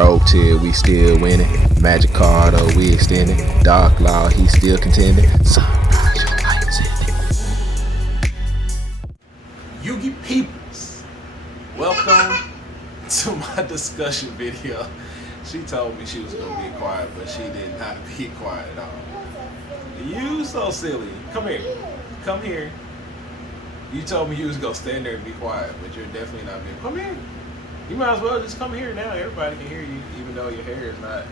Rogue Tier, we still winning. Magic Carter, we extending. Dark Law, he still contending. Sunrise, your lights in it. Yugi Peoples, welcome to my discussion video. She told me she was going to be quiet, but she did not be quiet at all. You so silly. Come here. Come here. You told me you was going to stand there and be quiet, but you're definitely not being. Come here. You might as well just come here now. Everybody can hear you, even though your hair is not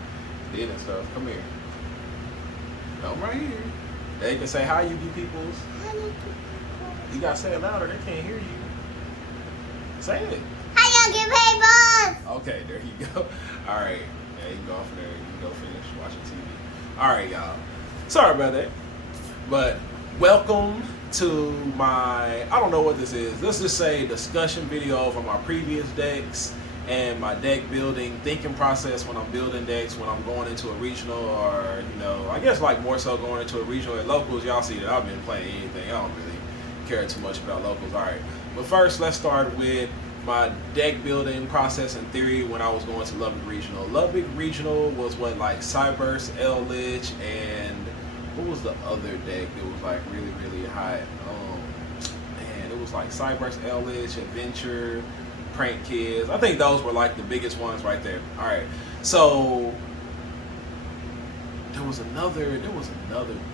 did and stuff. Come here. Come right here. They can say hi, Yugi Peoples. You got to say it louder. They can't hear you. Say it. Hi, Yugi Peoples. Okay, there you go. All right. Yeah, you can go off there. You can go finish watching TV. All right, y'all. Sorry about that. But welcome to my, I don't know what this is. Let's just say discussion video from my previous decks and my deck building thinking process when I'm building decks, when I'm going into a regional, or, you know, I guess like more so going into a regional at locals. Y'all see that I've been playing anything. I don't really care too much about locals. All right. But first, let's start with my deck building process and theory when I was going to Lubbock Regional. Lubbock Regional was what, like Cyburst, L-Lich, and what was the other deck that was like really, really hot? Man, it was like Cyburst, L-Lich, Adventure, Prank Kids. I think those were like the biggest ones right there. All right, so there was another.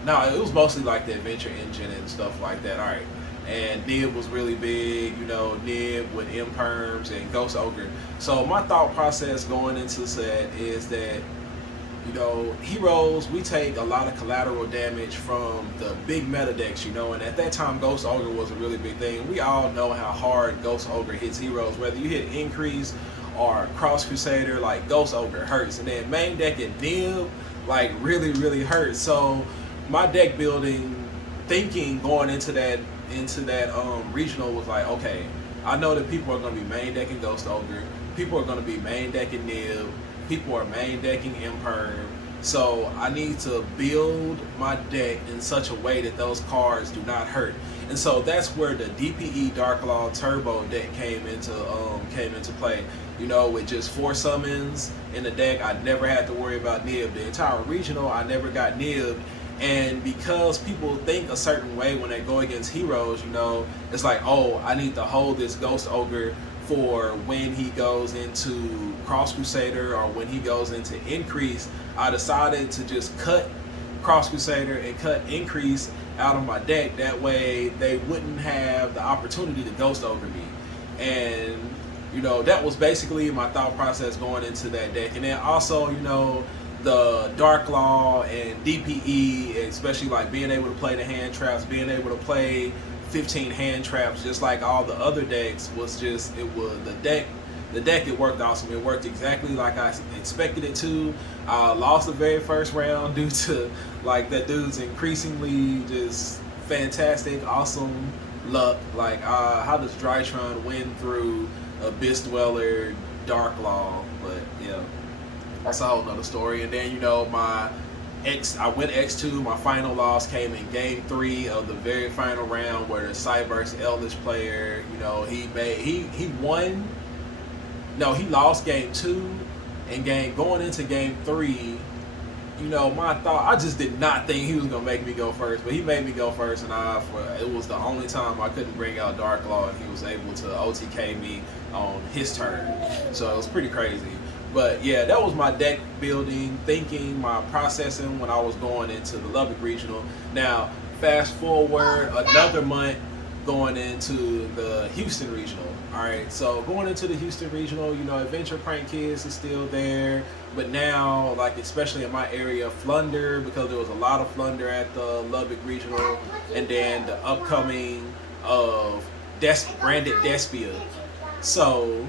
No, it was mostly like the Adventure Engine and stuff like that. All right. And Nib was really big, you know, Nib with M-Perms and Ghost Ogre. So my thought process going into the set is that, you know, heroes, we take a lot of collateral damage from the big meta decks, you know, and at that time Ghost Ogre was a really big thing. We all know how hard Ghost Ogre hits heroes, whether you hit Increase or Cross Crusader, like Ghost Ogre hurts. And then main deck and Nib, like really, really hurts. So my deck building thinking going into that regional was like, okay, I know that people are going to be main decking Ghost Ogre, people are going to be main decking Nib, people are main decking M-Perm, so I need to build my deck in such a way that those cards do not hurt. And so that's where the DPE Dark Law Turbo deck came into play. You know, with just 4 summons in the deck, I never had to worry about Nib. The entire regional, I never got Nib. And because people think a certain way when they go against heroes, you know, it's like, oh, I need to hold this Ghost Ogre for when he goes into Cross Crusader or when he goes into Increase. I decided to just cut Cross Crusader and cut Increase out of my deck. That way they wouldn't have the opportunity to Ghost Ogre me. And, you know, that was basically my thought process going into that deck. And then also, you know, the Dark Law and DPE, especially like being able to play the hand traps, being able to play 15 hand traps, just like all the other decks, was just, it was the deck, it worked awesome. It worked exactly like I expected it to. I lost the very first round due to like that dude's increasingly just fantastic, awesome luck. Like, how does Drytron win through Abyss Dweller, Dark Law? But yeah, that's a whole nother story. And then, you know, I went X2. My final loss came in game 3 of the very final round, where the Cyburst Eldritch player, you know, he won. No, he lost game 2, and going into game 3, you know, my thought, I just did not think he was gonna make me go first, but he made me go first, and it was the only time I couldn't bring out Dark Law, and he was able to OTK me on his turn. So it was pretty crazy. But yeah, that was my deck building, thinking, my processing when I was going into the Lubbock Regional. Now, fast forward another month going into the Houston Regional. All right, so going into the Houston Regional, you know, Adventure Prank Kids is still there. But now, like, especially in my area, Flunder, because there was a lot of Flunder at the Lubbock Regional. And then the upcoming of branded Despia. So,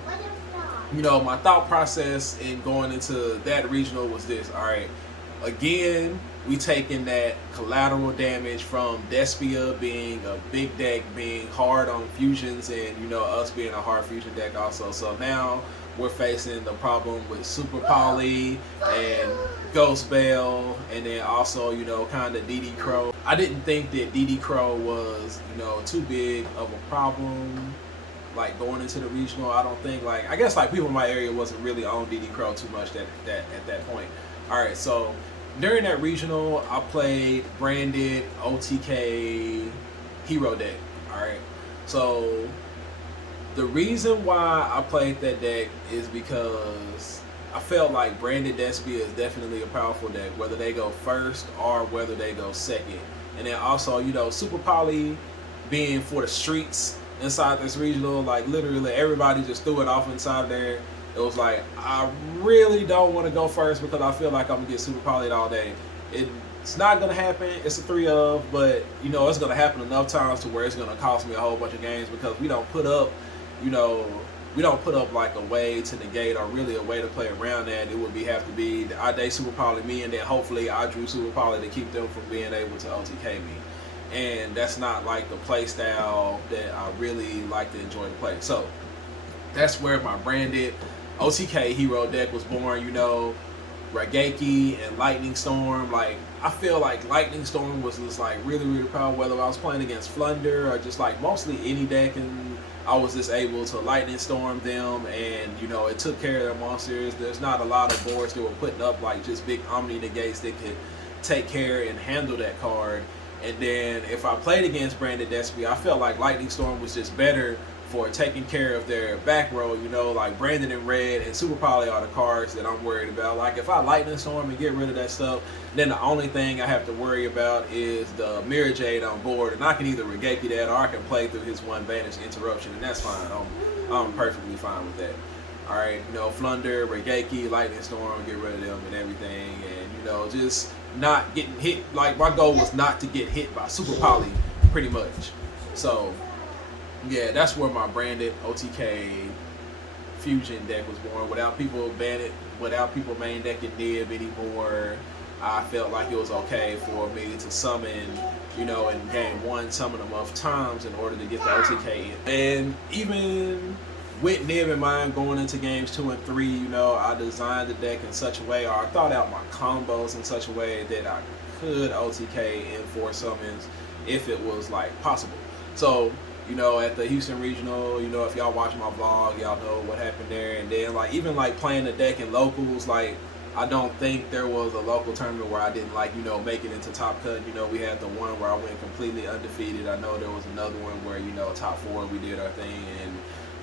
you know, my thought process in going into that regional was this. All right, again, we taking that collateral damage from Despia being a big deck, being hard on fusions, and, you know, us being a hard fusion deck also. So now we're facing the problem with Super Poly and Ghost Bell, and then also, you know, kind of DD Crow. I didn't think that DD Crow was, you know, too big of a problem like going into the regional. I don't think like I guess like people in my area wasn't really on DD Crow too much at that point. All right, so during that regional, I played branded OTK hero deck. All right, so the reason why I played that deck is because I felt like branded Despia is definitely a powerful deck, whether they go first or whether they go second. And then also, you know, Super Poly being for the streets inside this regional, like literally everybody just threw it off inside there. It was like, I really don't want to go first because I feel like I'm going to get Super Poly'd all day. It's not going to happen. It's a 3 of, but, you know, it's going to happen enough times to where it's going to cost me a whole bunch of games because we don't put up, you know, we don't put up like a way to negate or really a way to play around that. It would have to be they Super Poly me, and then hopefully I drew Super Poly to keep them from being able to OTK me. And that's not like the play style that I really like to enjoy to play. So that's where my branded OTK hero deck was born. You know, Raigeki and Lightning Storm. Like I feel like Lightning Storm was just like really powerful, whether I was playing against Flunder or just like mostly any deck, and I was just able to Lightning Storm them, and you know it took care of their monsters. There's not a lot of boards that were putting up like just big Omni negates that could take care and handle that card. And then if I played against Branded Despia, I felt like Lightning Storm was just better for taking care of their back row. You know, like Branded in red and Super Poly are the cards that I'm worried about. Like if I Lightning Storm and get rid of that stuff, then the only thing I have to worry about is the Mirror Jade on board, and I can either Raigeki that or I can play through his one Vanish Interruption, and that's fine. I'm perfectly fine with that. All right, you know, Flunder, Raigeki, Lightning Storm, get rid of them and everything, and you know, just not getting hit. Like my goal was not to get hit by Super Poly, pretty much. So yeah, that's where my branded OTK fusion deck was born. Without people main decking Nib anymore, I felt like it was okay for me to summon, you know, in game 1, summon them enough times in order to get the OTK in. And even with Nib in mind going into games 2 and 3, you know, I designed the deck in such a way, or I thought out my combos in such a way that I could OTK in 4 summons if it was like possible. So, you know, at the Houston Regional, you know, if y'all watch my vlog, y'all know what happened there. And then like even like playing the deck in locals, like I don't think there was a local tournament where I didn't like, you know, make it into top cut. You know, we had the one where I went completely undefeated. I know there was another one where, you know, top 4 we did our thing. And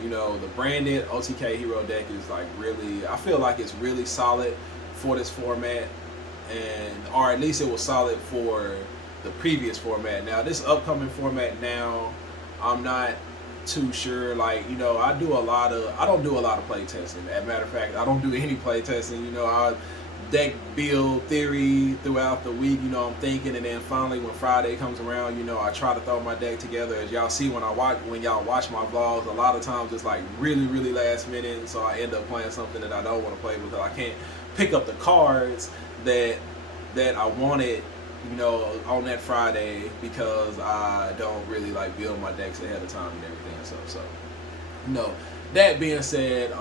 you know, the branded OTK hero deck is like really, I feel like it's really solid for this format, and or at least it was solid for the previous format. Now this upcoming format now, I'm not too sure. Like, you know, I don't do a lot of play testing. As a matter of fact, I don't do any play testing. You know, I deck build theory throughout the week, you know, I'm thinking, and then finally when Friday comes around, you know, I try to throw my deck together. As y'all see when y'all watch my vlogs, a lot of times it's like really last minute, so I end up playing something that I don't want to play because I can't pick up the cards that I wanted, you know, on that Friday because I don't really like build my decks ahead of time and everything and stuff. So, you know, that being said,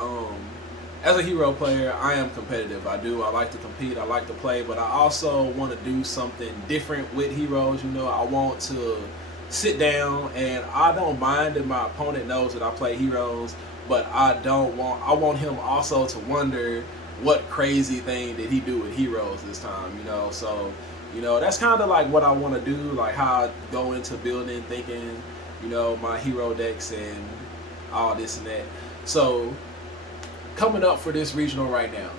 as a hero player, I am competitive. I like to compete, I like to play, but I also want to do something different with heroes. You know, I want to sit down, and I don't mind if my opponent knows that I play heroes, but I want him also to wonder what crazy thing did he do with heroes this time, you know. So, you know, that's kind of like what I want to do, like how I go into building, thinking, you know, my hero decks and all this and that. So coming up for this regional right now,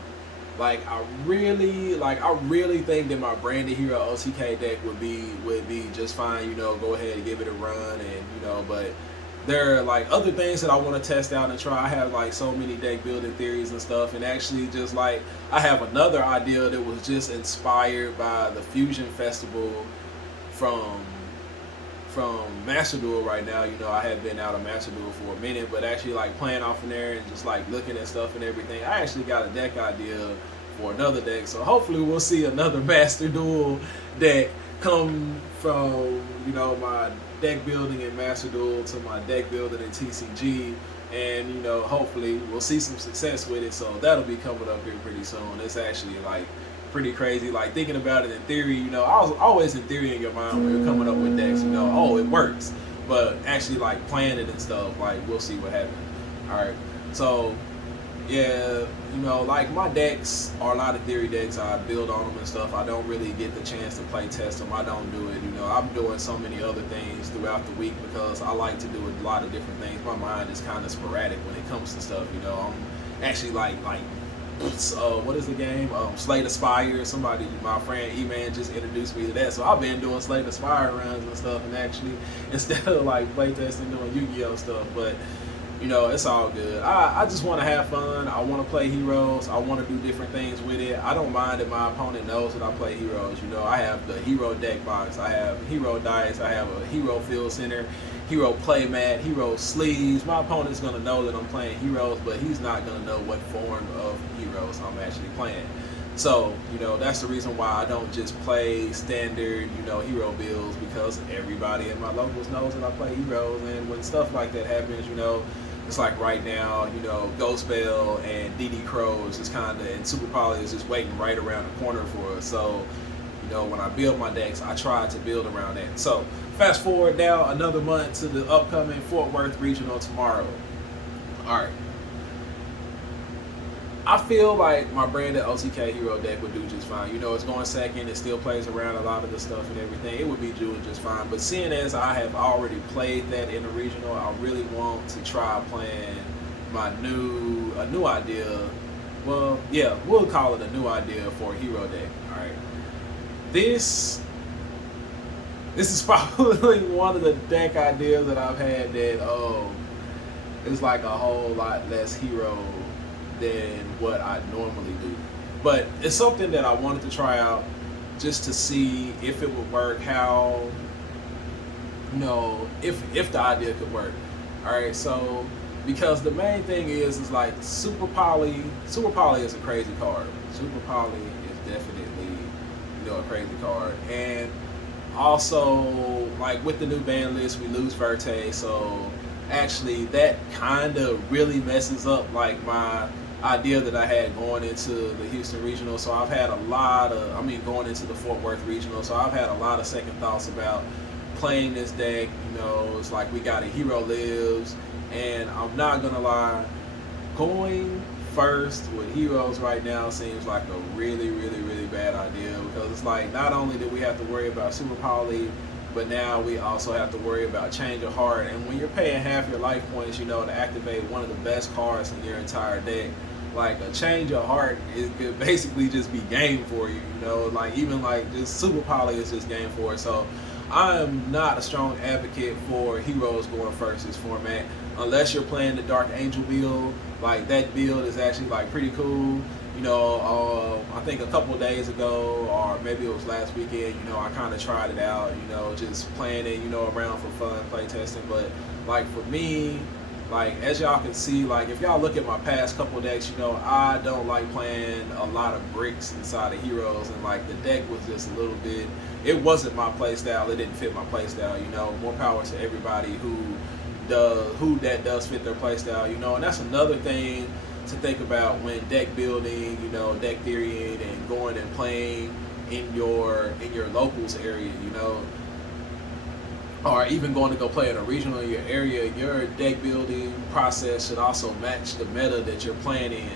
like I really think that my branded hero OTK deck would be just fine. You know, go ahead and give it a run, and you know, but there are like other things that I want to test out and try. I have like so many deck building theories and stuff, and actually just like I have another idea that was just inspired by the Fusion Festival from Master Duel right now. You know, I had been out of Master Duel for a minute, but actually like playing off in there and just like looking at stuff and everything, I actually got a deck idea for another deck. So hopefully we'll see another Master Duel deck come from, you know, my deck building in Master Duel to my deck building in TCG, and you know, hopefully we'll see some success with it. So that'll be coming up here pretty soon. It's actually like pretty crazy, like thinking about it in theory. You know, I was always in theory in your mind when you're coming up with decks, you know, oh, it works. but actually like playing it and stuff, like we'll see what happens. All right, so yeah, you know, like my decks are a lot of theory decks. I build on them and stuff. I don't really get the chance to play test them. I don't do it. You know, I'm doing so many other things throughout the week because I like to do a lot of different things. My mind is kind of sporadic when it comes to stuff. You know, I'm actually like what is the game? Slay the Spire. Somebody, my friend E-Man just introduced me to that. So I've been doing Slay the Spire runs and stuff, and actually instead of like playtesting doing Yu-Gi-Oh stuff, but you know, it's all good. I just want to have fun. I want to play heroes. I want to do different things with it. I don't mind if my opponent knows that I play heroes. You know, I have the hero deck box. I have hero dice. I have a hero field center, hero play mat, hero sleeves. My opponent's going to know that I'm playing heroes, but he's not going to know what form of heroes I'm actually playing. So, you know, that's the reason why I don't just play standard, you know, hero builds, because everybody in my locals knows that I play heroes. And when stuff like that happens, you know, it's like right now, you know, Ghost Bell and DD Crow is just kind of, and Super Poly is just waiting right around the corner for us. So, you know, when I build my decks, I try to build around that. So, fast forward now another month to the upcoming Fort Worth Regional tomorrow. All right. I feel like my branded OTK hero deck would do just fine. You know, it's going second. It still plays around a lot of the stuff and everything. It would be doing just fine. But seeing as I have already played that in the regional, I really want to try playing my a new idea. Well, yeah, we'll call it a new idea for a hero deck. All right. This is probably one of the deck ideas that I've had that is like a whole lot less hero than what I normally do. But it's something that I wanted to try out just to see if it would work, how, you know, if the idea could work. All right, so because the main thing is like Super Poly is a crazy card. Super Poly is definitely, you know, a crazy card. And also, like with the new ban list, we lose Verte, so actually that kind of really messes up like my idea that I had going into the Houston Regional. So I've had a lot of, going into the Fort Worth Regional, so I've had a lot of second thoughts about playing this deck. You know, it's like we got a hero lives, and I'm not gonna lie, going first with heroes right now seems like a really bad idea, because it's like not only do we have to worry about Super Poly, but now we also have to worry about Change of Heart. And when you're paying half your life points, you know, to activate one of the best cards in your entire deck, like a Change of Heart, it could basically just be game for you, you know, like even like just Super Poly is just game for it. So I'm not a strong advocate for heroes going first this format, unless you're playing the Dark Angel build. Like that build is actually like pretty cool. You know, I think a couple of days ago, or maybe it was last weekend, you know, I kind of tried it out, you know, just playing it, you know, around for fun, play testing. But like for me, like as y'all can see, like if y'all look at my past couple of decks, you know, I don't like playing a lot of bricks inside of heroes, and like the deck was just a little bit, it wasn't my play style, it didn't fit my play style. You know, more power to everybody who does fit their play style, you know. And that's another thing to think about when deck building, you know, deck theorying and going and playing in your locals area, you know, or even going to go play in a regional in your area. Your deck building process should also match the meta that you're playing in.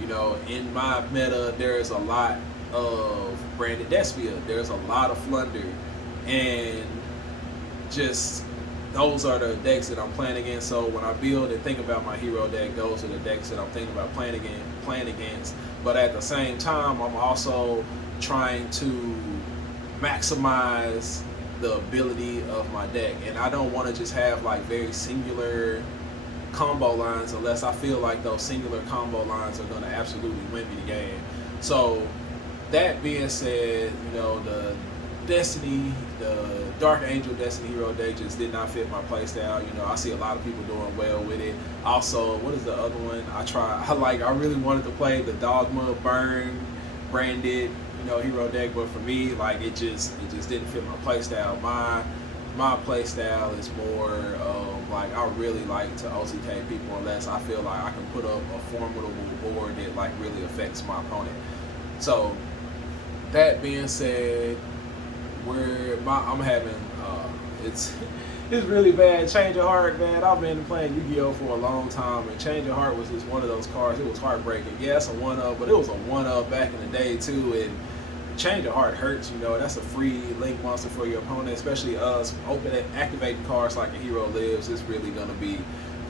You know, in my meta, there's a lot of branded Despia, there's a lot of Flunder, and just those are the decks that I'm playing against. So when I build and think about my hero deck, those are the decks that I'm thinking about playing against. But at the same time, I'm also trying to maximize the ability of my deck. And I don't want to just have like very singular combo lines unless I feel like those singular combo lines are going to absolutely win me the game. So that being said, you know, the Dark Angel Destiny hero deck just did not fit my playstyle. You know, I see a lot of people doing well with it. Also, what is the other one? I really wanted to play the Dogma Burn branded, you know, hero deck, but for me, like it just didn't fit my playstyle. My playstyle is more like I really like to OTK people unless I feel like I can put up a formidable board that like really affects my opponent. So that being said, I'm having it's really bad. Change of Heart, man. I've been playing Yu-Gi-Oh for a long time, and Change of Heart was just one of those cards. It was heartbreaking. Yeah, it's a one-up, but it was a one-up back in the day too. And Change of Heart hurts, you know. That's a free link monster for your opponent, especially us activating cards like a Hero Lives. It's really gonna be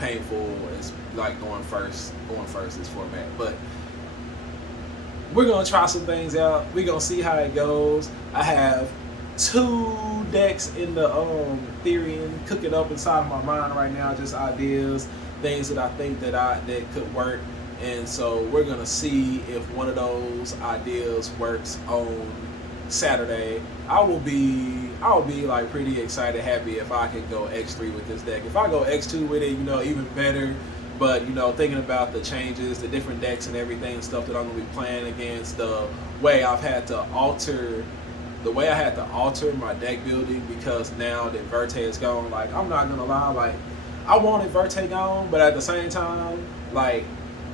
painful. It's like going first this format, but we're gonna try some things out. We're gonna see how it goes. I have 2 decks in the theory and cooking up inside of my mind right now, just ideas, things that I think that could work. And so we're gonna see if one of those ideas works on Saturday. I will be like pretty excited, happy if I can go X3 with this deck. If I go X2 with it, you know, even better. But, you know, thinking about the changes, the different decks and everything, stuff that I'm gonna be playing against, the way I had to alter my deck building, because now that Verte is gone, like, I'm not gonna lie, like, I wanted Verte gone, but at the same time, like,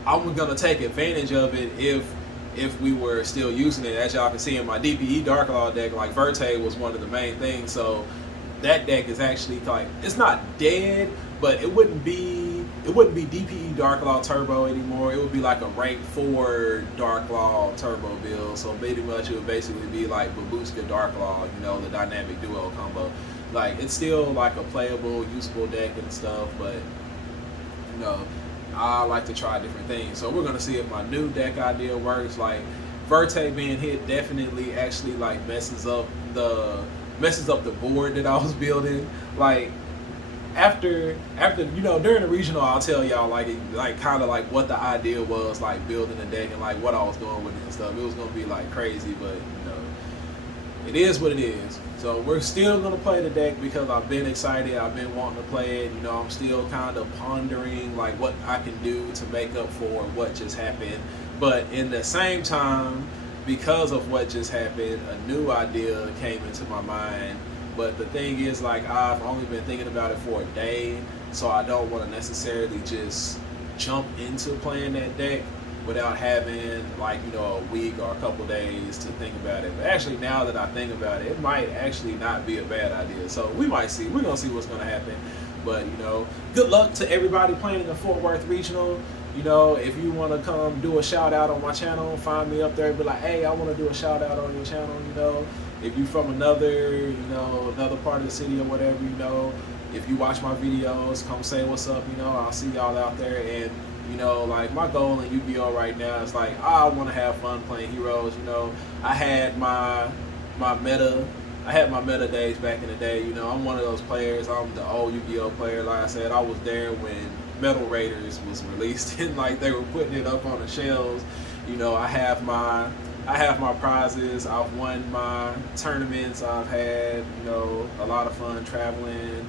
I'm gonna take advantage of it if we were still using it. As y'all can see in my DPE Dark Law deck, like, Verte was one of the main things. So that deck is actually, like, it's not dead, but it wouldn't be DPE Dark Law Turbo anymore. It would be like a rank 4 Dark Law Turbo build. So pretty much it would basically be like Babushka Dark Law, you know, the dynamic duo combo. Like, it's still like a playable, usable deck and stuff, but, you know, I like to try different things. So we're gonna see if my new deck idea works. Like, Verte being hit definitely actually like messes up the board that I was building. Like, after you know, during the regional, I'll tell y'all like kind of like what the idea was, like building the deck and like what I was doing with it and stuff. It was gonna be like crazy, but, you know, it is what it is. So we're still gonna play the deck because I've been excited. I've been wanting to play it. You know, I'm still kind of pondering like what I can do to make up for what just happened. But in the same time, because of what just happened, a new idea came into my mind. But the thing is, like, I've only been thinking about it for a day, so I don't want to necessarily just jump into playing that deck without having, like, you know, a week or a couple days to think about it. But actually, now that I think about it, it might actually not be a bad idea. So we might see. We're going to see what's going to happen. But, you know, good luck to everybody playing in the Fort Worth Regional. You know, if you want to come do a shout out on my channel, find me up there and be like, hey, I want to do a shout out on your channel, you know. If you're from another part of the city or whatever, you know, if you watch my videos, come say what's up, you know, I'll see y'all out there. And, you know, like, my goal in Yu-Gi-Oh right now is like, I want to have fun playing heroes, you know. I had my meta days back in the day, you know. I'm one of those players. I'm the old Yu-Gi-Oh player. Like I said, I was there when Metal Raiders was released and like they were putting it up on the shelves. You know, I have my prizes. I've won my tournaments. I've had, you know, a lot of fun traveling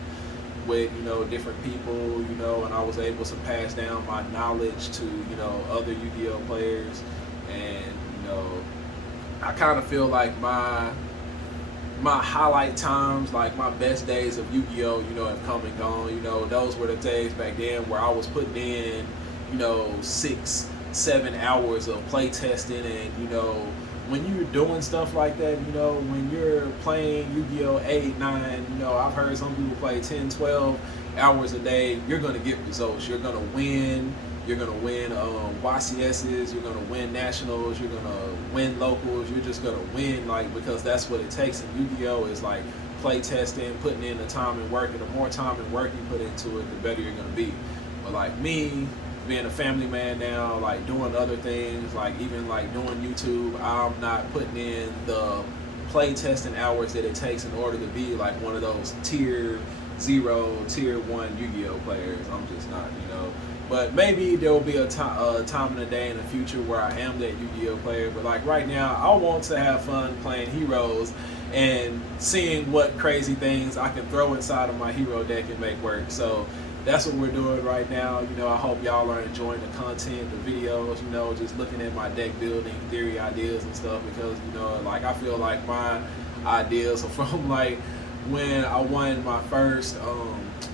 with, you know, different people, you know, and I was able to pass down my knowledge to, you know, other Yu-Gi-Oh players. And, you know, I kind of feel like my highlight times, like my best days of Yu-Gi-Oh, you know, have come and gone. You know, those were the days back then where I was putting in, you know, 6-7 hours of play testing. And, you know, when you're doing stuff like that, you know, when you're playing Yu-Gi-Oh 8, 9, you know, I've heard some people play 10, 12 hours a day, you're going to get results. You're going to win. You're going to win YCSs, you're going to win nationals, you're going to win locals, you're just going to win, like, because that's what it takes in Yu-Gi-Oh! Is like play testing, putting in the time and work, and the more time and work you put into it, the better you're going to be. But like me, being a family man now, like doing other things, like even like doing YouTube, I'm not putting in the play testing hours that it takes in order to be like one of those tier 0, tier 1 Yu-Gi-Oh! Players. I'm just not, you know. But maybe there will be a time in the day in the future where I am that Yu-Gi-Oh player. But like right now, I want to have fun playing heroes and seeing what crazy things I can throw inside of my hero deck and make work. So that's what we're doing right now. You know, I hope y'all are enjoying the content, the videos, you know, just looking at my deck building theory ideas and stuff, because, you know, like I feel like my ideas are from like when I won my first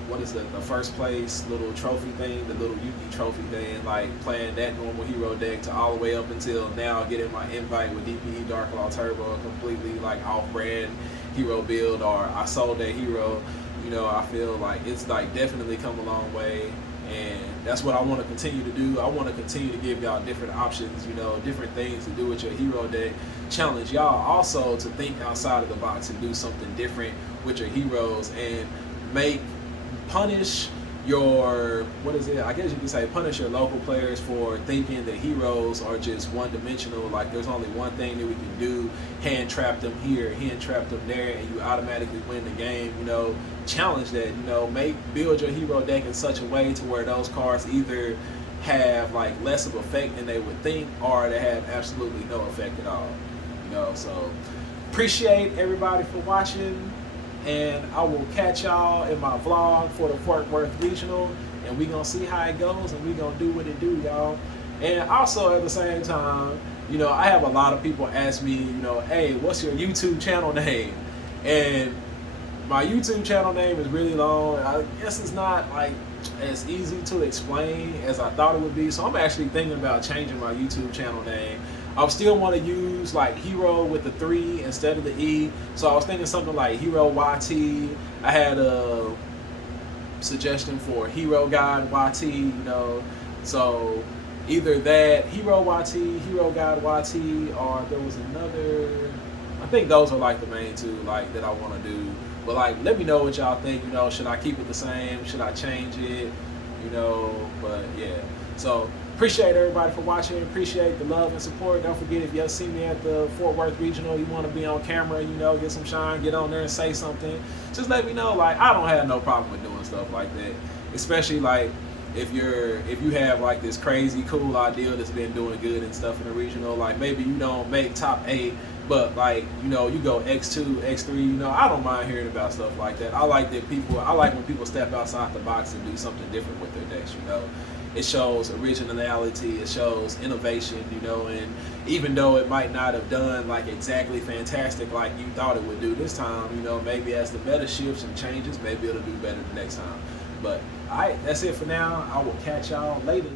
the first place little trophy thing, the little Yugi trophy thing, like playing that normal hero deck to all the way up until now getting my invite with DPE Dark Law Turbo, a completely like off-brand hero build, or I sold that hero You know, I feel like it's like definitely come a long way, and that's what I want to continue to do. I want to continue to give y'all different options, you know, different things to do with your hero deck. Challenge y'all also to think outside of the box and do something different with your heroes, and punish your, what is it? I guess you could say punish your local players for thinking that heroes are just one-dimensional. Like there's only one thing that we can do: hand trap them here, hand trap them there, and you automatically win the game. You know, challenge that. You know, build your hero deck in such a way to where those cards either have like less of effect than they would think, or they have absolutely no effect at all. You know, so appreciate everybody for watching. And I will catch y'all in my vlog for the Fort Worth Regional, and we gonna see how it goes, and we gonna do what it do, y'all. And also at the same time, you know, I have a lot of people ask me, you know, hey, what's your YouTube channel name? And my YouTube channel name is really long. I guess it's not like as easy to explain as I thought it would be. So I'm actually thinking about changing my YouTube channel name. I still want to use like Hero with the 3 instead of the E. So I was thinking something like Hero YT. I had a suggestion for Hero God YT, you know. So either that, Hero YT, Hero God YT, or there was another. I think those are like the main two like that I want to do. But like, let me know what y'all think. You know, should I keep it the same? Should I change it? You know, but yeah. So appreciate everybody for watching. Appreciate the love and support. Don't forget, if y'all see me at the Fort Worth Regional, you want to be on camera, you know, get some shine, get on there and say something. Just let me know. Like, I don't have no problem with doing stuff like that. Especially like if you have like this crazy cool idea that's been doing good and stuff in the regional. Like maybe you don't make top 8. But like, you know, you go X2, X3, you know, I don't mind hearing about stuff like that. I like when people step outside the box and do something different with their decks, you know. It shows originality, it shows innovation, you know, and even though it might not have done like exactly fantastic like you thought it would do this time, you know, maybe as the meta shifts and changes, maybe it'll do better the next time. But all right, that's it for now. I will catch y'all later.